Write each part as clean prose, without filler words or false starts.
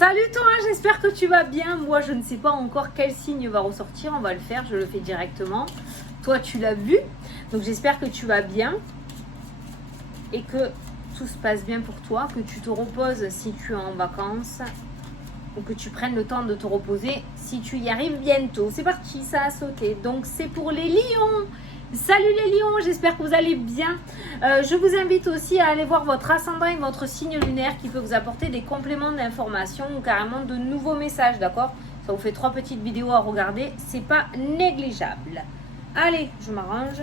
Salut toi, j'espère que tu vas bien. Moi, je ne sais pas encore quel signe va ressortir. On va le faire, je le fais directement. Toi, tu l'as vu. Donc, j'espère que tu vas bien et que tout se passe bien pour toi, que tu te reposes si tu es en vacances ou que tu prennes le temps de te reposer si tu y arrives bientôt. C'est parti, ça a sauté. Donc, c'est pour les lions. Salut les lions, j'espère que vous allez bien. Je vous invite aussi à aller voir votre ascendant et votre signe lunaire qui peut vous apporter des compléments d'information ou carrément de nouveaux messages, d'accord? Ça vous fait 3 petites vidéos à regarder, c'est pas négligeable. Allez, je m'arrange.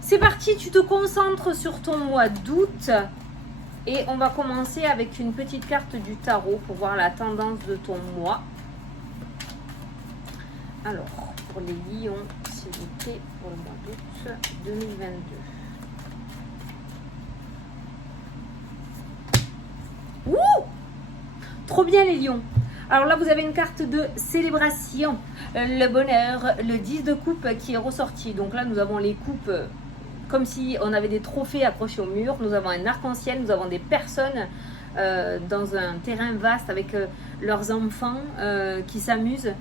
C'est parti, tu te concentres sur ton mois d'août et on va commencer avec une petite carte du tarot pour voir la tendance de ton mois. Alors, pour les lions, s'il vous plaît, pour le mois d'août 2022. Ouh! Trop bien les lions. Alors là, vous avez une carte de célébration, le bonheur, le 10 de coupe qui est ressorti. Donc là, nous avons les coupes comme si on avait des trophées accrochés au mur. Nous avons un arc-en-ciel, nous avons des personnes dans un terrain vaste avec leurs enfants qui s'amusent.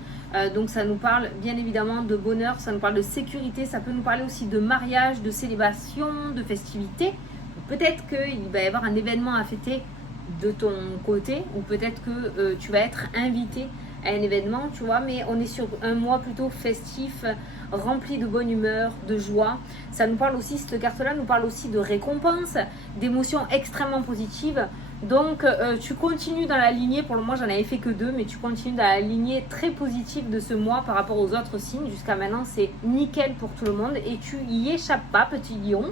Donc ça nous parle bien évidemment de bonheur, ça nous parle de sécurité, ça peut nous parler aussi de mariage, de célébration, de festivité. Peut-être qu'il va y avoir un événement à fêter de ton côté ou peut-être que tu vas être invité à un événement, tu vois, mais on est sur un mois plutôt festif, rempli de bonne humeur, de joie. Ça nous parle aussi, cette carte-là nous parle aussi de récompense, d'émotions extrêmement positives. Donc tu continues dans la lignée, pour le moment j'en avais fait que 2, mais tu continues dans la lignée très positive de ce mois par rapport aux autres signes. Jusqu'à maintenant c'est nickel pour tout le monde et tu y échappes pas, petit lion.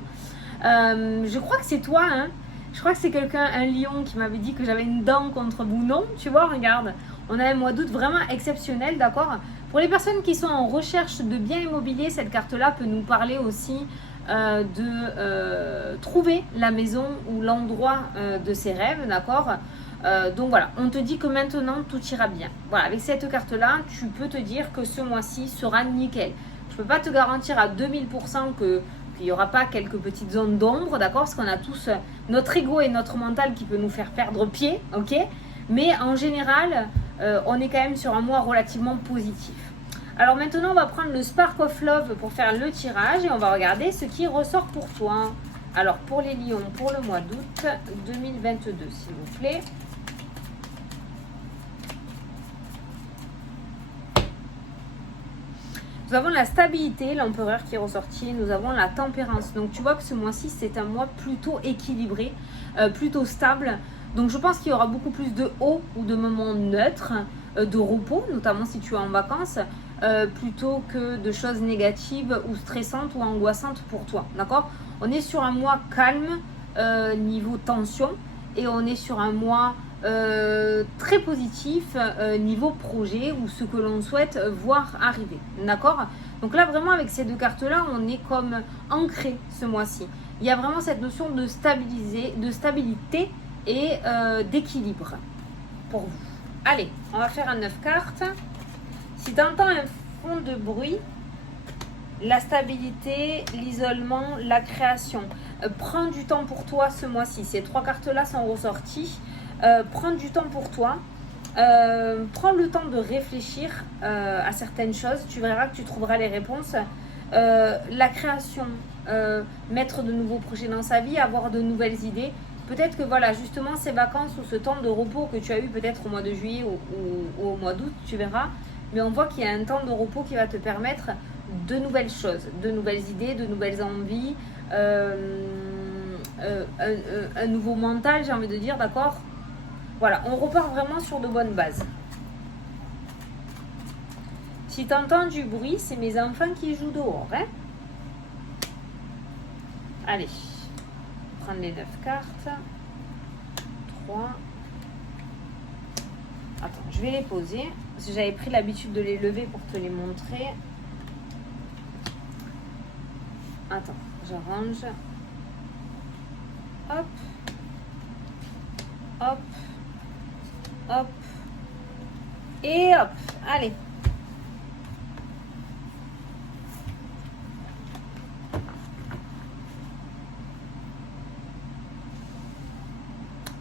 Je crois que c'est toi, hein. Je crois que c'est quelqu'un, un lion, qui m'avait dit que j'avais une dent contre vous. Non, tu vois, regarde, on a un mois d'août vraiment exceptionnel, d'accord? Pour les personnes qui sont en recherche de biens immobiliers, cette carte-là peut nous parler aussi de trouver la maison ou l'endroit de ses rêves, d'accord? Donc voilà, on te dit que maintenant tout ira bien. Voilà, avec cette carte-là, tu peux te dire que ce mois-ci sera nickel. Je ne peux pas te garantir à 2000% qu'il n'y aura pas quelques petites zones d'ombre, d'accord? Parce qu'on a tous notre ego et notre mental qui peut nous faire perdre pied, ok? Mais en général, on est quand même sur un mois relativement positif. Alors maintenant, on va prendre le Spark of Love pour faire le tirage et on va regarder ce qui ressort pour toi. Alors pour les lions, pour le mois d'août 2022, s'il vous plaît. Nous avons la stabilité, l'empereur qui est ressorti. Nous avons la tempérance. Donc tu vois que ce mois-ci, c'est un mois plutôt équilibré, plutôt stable. Donc je pense qu'il y aura beaucoup plus de hauts ou de moments neutres, de repos, notamment si tu es en vacances, plutôt que de choses négatives ou stressantes ou angoissantes pour toi. D'accord? On est sur un mois calme niveau tension et on est sur un mois très positif niveau projet ou ce que l'on souhaite voir arriver, d'accord? Donc là vraiment avec ces deux cartes là on est comme ancré ce mois-ci. Il y a vraiment cette notion de stabilité et d'équilibre pour vous. Allez, on va faire un 9 cartes. Si tu entends un fond de bruit, la stabilité, l'isolement, la création, prends du temps pour toi ce mois-ci. Ces 3 cartes là sont ressorties. Prends du temps pour toi, prends le temps de réfléchir à certaines choses, tu verras que tu trouveras les réponses. La création, mettre de nouveaux projets dans sa vie, avoir de nouvelles idées. Peut-être que voilà, justement ces vacances ou ce temps de repos que tu as eu peut-être au mois de juillet ou au mois d'août, tu verras. Mais on voit qu'il y a un temps de repos qui va te permettre de nouvelles choses, de nouvelles idées, de nouvelles envies, un nouveau mental, j'ai envie de dire, d'accord? Voilà, on repart vraiment sur de bonnes bases. Si tu entends du bruit, c'est mes enfants qui jouent dehors. Hein? Allez, prendre les 9 cartes. 3. Attends, je vais les poser. Parce que j'avais pris l'habitude de les lever pour te les montrer. Attends, j'arrange. Hop. Hop. Hop. Et hop. Allez.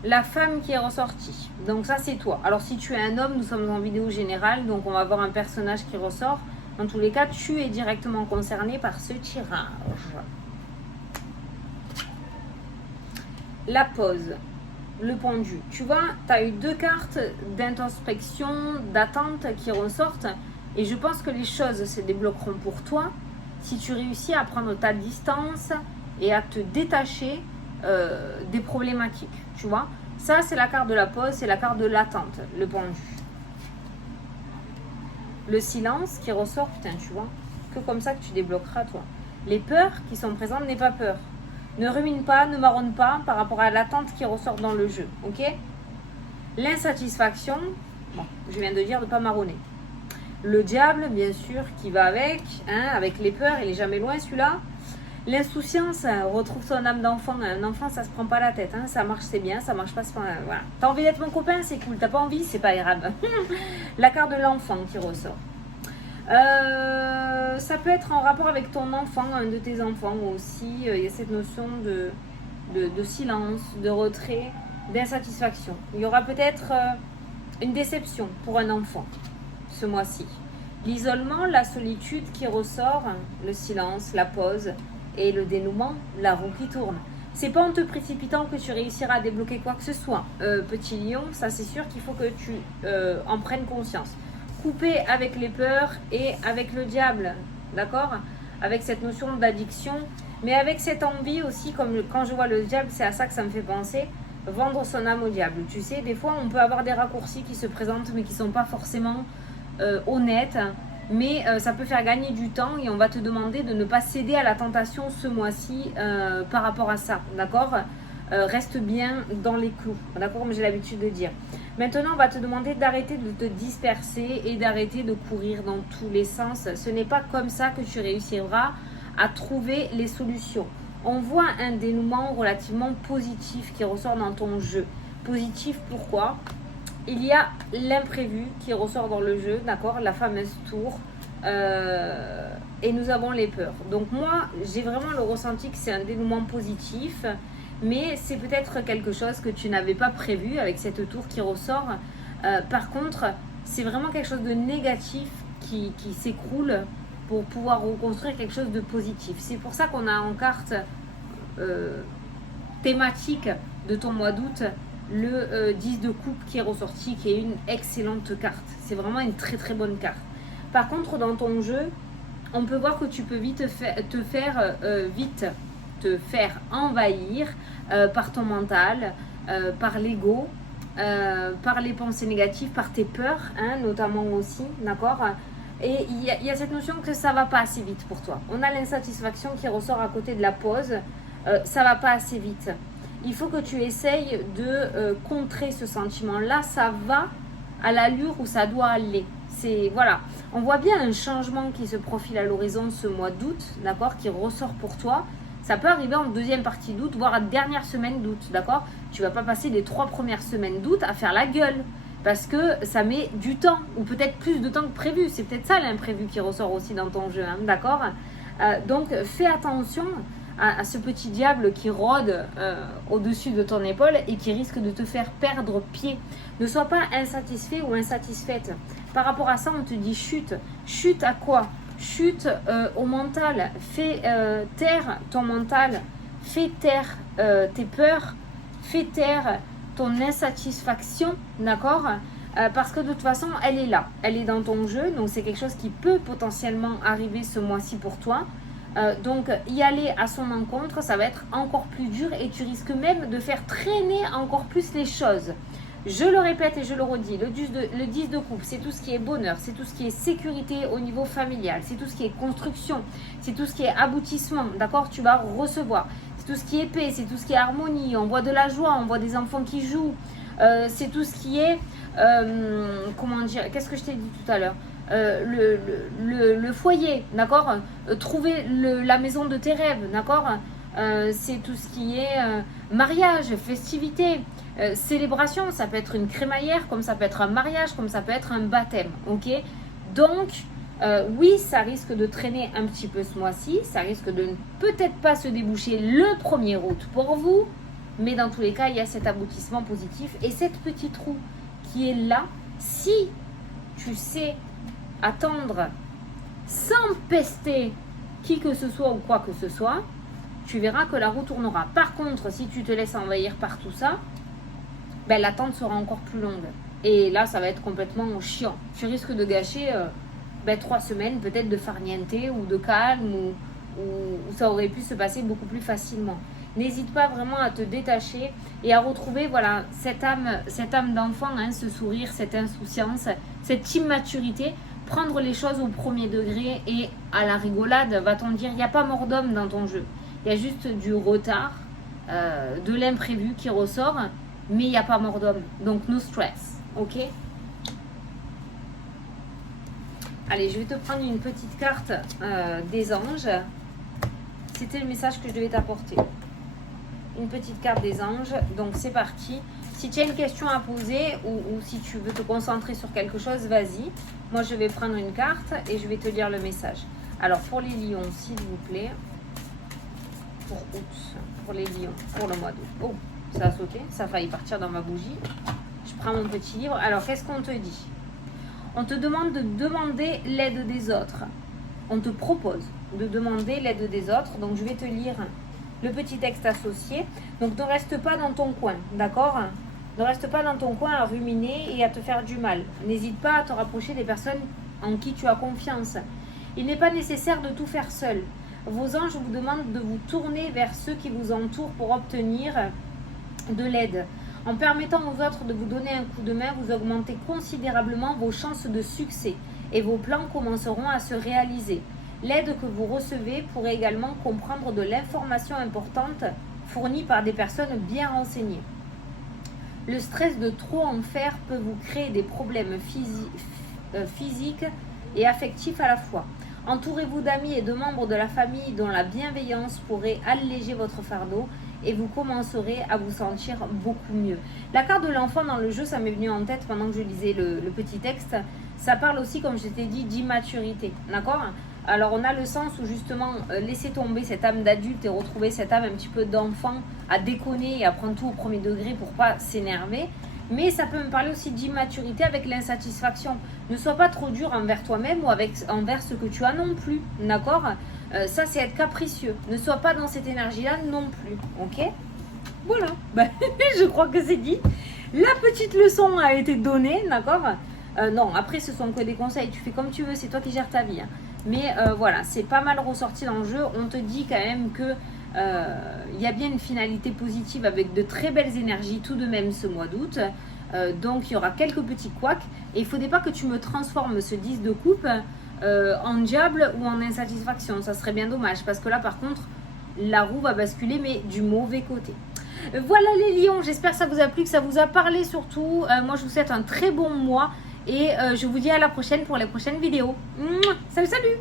la femme qui est ressortie. Donc ça, c'est toi. Alors si tu es un homme, nous sommes en vidéo générale, donc on va avoir un personnage qui ressort. Dans tous les cas, tu es directement concerné par ce tirage. La pause, le pendu. Tu vois, tu as eu 2 cartes d'introspection, d'attente qui ressortent. Et je pense que les choses se débloqueront pour toi si tu réussis à prendre ta distance et à te détacher des problématiques. Tu vois, ça c'est la carte de la pause, c'est la carte de l'attente, le pendu. Le silence qui ressort, putain, tu vois, que comme ça que tu débloqueras, toi. Les peurs qui sont présentes, n'aie pas peur. Ne rumine pas, ne marronne pas par rapport à l'attente qui ressort dans le jeu, ok? L'insatisfaction, bon, je viens de dire de ne pas marronner. Le diable, bien sûr, qui va avec, hein, avec les peurs, il est jamais loin celui-là. L'insouciance, retrouve ton âme d'enfant. Un enfant, ça se prend pas la tête, hein. Ça marche, c'est bien, ça marche pas, c'est pas... Voilà. T'as envie d'être mon copain, c'est cool. T'as pas envie, c'est pas grave. La carte de l'enfant qui ressort. Ça peut être en rapport avec ton enfant, un de tes enfants aussi. Il y a cette notion de silence, de retrait, d'insatisfaction. Il y aura peut-être une déception pour un enfant ce mois-ci. L'isolement, la solitude qui ressort, le silence, la pause et le dénouement, la roue qui tourne. C'est pas en te précipitant que tu réussiras à débloquer quoi que ce soit. Petit lion, ça c'est sûr qu'il faut que tu en prennes conscience. Couper avec les peurs et avec le diable, d'accord? Avec cette notion d'addiction, mais avec cette envie aussi, comme quand je vois le diable, c'est à ça que ça me fait penser, vendre son âme au diable. Tu sais, des fois on peut avoir des raccourcis qui se présentent mais qui sont pas forcément honnêtes, mais ça peut faire gagner du temps et on va te demander de ne pas céder à la tentation ce mois-ci par rapport à ça, d'accord? Reste bien dans les clous, d'accord? Mais j'ai l'habitude de dire. Maintenant, on va te demander d'arrêter de te disperser et d'arrêter de courir dans tous les sens. Ce n'est pas comme ça que tu réussiras à trouver les solutions. On voit un dénouement relativement positif qui ressort dans ton jeu. Positif, pourquoi? Il y a l'imprévu qui ressort dans le jeu, d'accord? La fameuse tour. Et nous avons les peurs. Donc moi, j'ai vraiment le ressenti que c'est un dénouement positif. Mais c'est peut-être quelque chose que tu n'avais pas prévu avec cette tour qui ressort. Par contre, c'est vraiment quelque chose de négatif qui s'écroule pour pouvoir reconstruire quelque chose de positif. C'est pour ça qu'on a en carte thématique de ton mois d'août le 10 de coupe qui est ressorti, qui est une excellente carte. C'est vraiment une très très bonne carte. Par contre, dans ton jeu, on peut voir que tu peux vite te faire envahir par ton mental, par l'ego, par les pensées négatives, par tes peurs, hein, notamment aussi, d'accord? Et il y a cette notion que ça va pas assez vite pour toi. On a l'insatisfaction qui ressort à côté de la pause, ça va pas assez vite. Il faut que tu essayes de contrer ce sentiment-là, ça va à l'allure où ça doit aller. Voilà, on voit bien un changement qui se profile à l'horizon ce mois d'août, d'accord, qui ressort pour toi. Ça peut arriver en deuxième partie d'août, voire à dernière semaine d'août, d'accord? Tu vas pas passer les 3 premières semaines d'août à faire la gueule, parce que ça met du temps, ou peut-être plus de temps que prévu. C'est peut-être ça l'imprévu qui ressort aussi dans ton jeu, hein, d'accord? Donc fais attention à ce petit diable qui rôde au-dessus de ton épaule et qui risque de te faire perdre pied. Ne sois pas insatisfait ou insatisfaite. Par rapport à ça, on te dit chute. Chute à quoi? Chute au mental. Fais taire ton mental. Fais taire tes peurs. Fais taire ton insatisfaction, d'accord? Parce que de toute façon, elle est là. Elle est dans ton jeu. Donc, c'est quelque chose qui peut potentiellement arriver ce mois-ci pour toi. Donc, y aller à son encontre, ça va être encore plus dur et tu risques même de faire traîner encore plus les choses. Je le répète et je le redis, le 10 de coupe, c'est tout ce qui est bonheur, c'est tout ce qui est sécurité au niveau familial, c'est tout ce qui est construction, c'est tout ce qui est aboutissement, d'accord? Tu vas recevoir. C'est tout ce qui est paix, c'est tout ce qui est harmonie, on voit de la joie, on voit des enfants qui jouent, c'est tout ce qui est, comment dire, qu'est-ce que je t'ai dit tout à l'heure? Le foyer, d'accord? Trouver la maison de tes rêves, d'accord? C'est tout ce qui est mariage, festivité, célébration. Ça peut être une crémaillère, comme ça peut être un mariage, comme ça peut être un baptême, ok? Donc, oui, ça risque de traîner un petit peu ce mois-ci. Ça risque de peut-être pas se déboucher le 1er août pour vous, Mais dans tous les cas, il y a cet aboutissement positif. Et cette petite roue qui est là, si tu sais attendre sans pester qui que ce soit ou quoi que ce soit, tu verras que la roue tournera. Par contre, si tu te laisses envahir par tout ça, ben, l'attente sera encore plus longue. Et là, ça va être complètement chiant. Tu risques de gâcher 3 semaines peut-être de farniente ou de calme ou ça aurait pu se passer beaucoup plus facilement. N'hésite pas vraiment à te détacher et à retrouver voilà, cette âme d'enfant, hein, ce sourire, cette insouciance, cette immaturité. Prendre les choses au premier degré et à la rigolade, va-t-on dire, il n'y a pas mort d'homme dans ton jeu. Il y a juste du retard, de l'imprévu qui ressort, mais il n'y a pas mort d'homme. Donc, no stress, ok? Allez, je vais te prendre une petite carte des anges. C'était le message que je devais t'apporter. Une petite carte des anges, donc c'est parti. Si tu as une question à poser ou si tu veux te concentrer sur quelque chose, vas-y. Moi, je vais prendre une carte et je vais te lire le message. Alors, pour les lions, s'il vous plaît. Pour août, pour les lions, pour le mois d'août. Oh, ça a sauté, ça a failli partir dans ma bougie. Je prends mon petit livre. Alors, qu'est-ce qu'on te dit? On te demande de demander l'aide des autres. On te propose de demander l'aide des autres. Donc, je vais te lire le petit texte associé. Donc, ne reste pas dans ton coin, d'accord? Ne reste pas dans ton coin à ruminer et à te faire du mal. N'hésite pas à te rapprocher des personnes en qui tu as confiance. Il n'est pas nécessaire de tout faire seul. Vos anges vous demandent de vous tourner vers ceux qui vous entourent pour obtenir de l'aide. En permettant aux autres de vous donner un coup de main, vous augmentez considérablement vos chances de succès et vos plans commenceront à se réaliser. L'aide que vous recevez pourrait également comprendre de l'information importante fournie par des personnes bien renseignées. Le stress de trop en faire peut vous créer des problèmes physiques et affectifs à la fois. Entourez-vous d'amis et de membres de la famille dont la bienveillance pourrait alléger votre fardeau et vous commencerez à vous sentir beaucoup mieux. La carte de l'enfant dans le jeu, ça m'est venu en tête pendant que je lisais le petit texte. Ça parle aussi, comme je t'ai dit, d'immaturité. D'accord ? Alors on a le sens où justement laisser tomber cette âme d'adulte et retrouver cette âme un petit peu d'enfant à déconner et à prendre tout au premier degré pour pas s'énerver. Mais ça peut me parler aussi d'immaturité avec l'insatisfaction. Ne sois pas trop dur envers toi-même ou envers ce que tu as non plus. D'accord ? Ça, c'est être capricieux. Ne sois pas dans cette énergie-là non plus. Ok ? Voilà. Je crois que c'est dit. La petite leçon a été donnée. D'accord ? Non, après, ce sont que des conseils. Tu fais comme tu veux. C'est toi qui gères ta vie. Hein. Mais voilà, c'est pas mal ressorti dans le jeu. On te dit quand même que il y a bien une finalité positive avec de très belles énergies tout de même ce mois d'août. Donc il y aura quelques petits couacs et il ne faudrait pas que tu me transformes ce 10 de coupe en diable ou en insatisfaction. Ça serait bien dommage parce que là par contre la roue va basculer mais du mauvais côté. Voilà les lions, j'espère que ça vous a plu, que ça vous a parlé surtout. Moi je vous souhaite un très bon mois et je vous dis à la prochaine pour les prochaines vidéos. Salut salut.